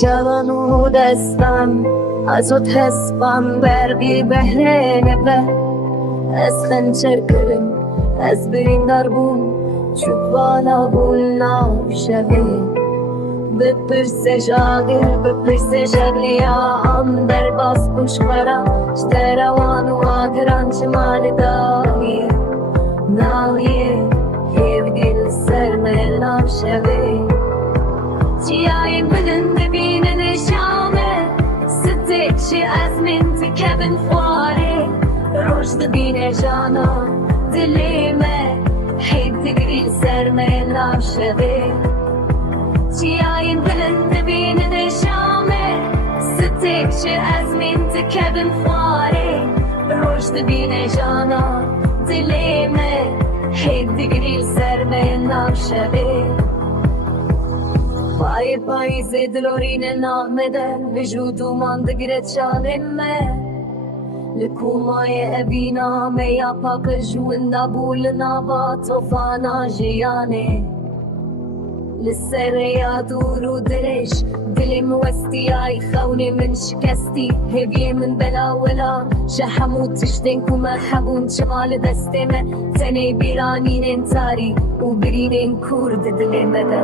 جوان و دستم از او تسبم برقی بهرینه به از خنچر کرم از برین دربون چوب بالا بول ناشوی بپرسش آگر بپرسش اگلیا هم در باز پوش برا چه روان و آگران چه مال داگی ناویه هیو دل سر ملام شوی چیایی بدن ببینه نشامه سته چی از من تکبن خواره رشد بینه جانا دلیمه هیو دل سر ملام شوی چیایی بدن ببینه نشامه سته چی از من تکبن خواره رشد بینه جانا دلیمه هیو دل سر ملام شوی پای زدلورین نامده وجودو ماندگره چالمه لکومای ابی نامه یا پاک جون نبول نابا توفانا جیانه لسر یا دور و درش دلی موستی آی خونی من شکستی هبیه من بلا ولا شحمو تشتین کما حبون شمال دستمه تنی بیرانین انتاری و برینین کورد دلی مده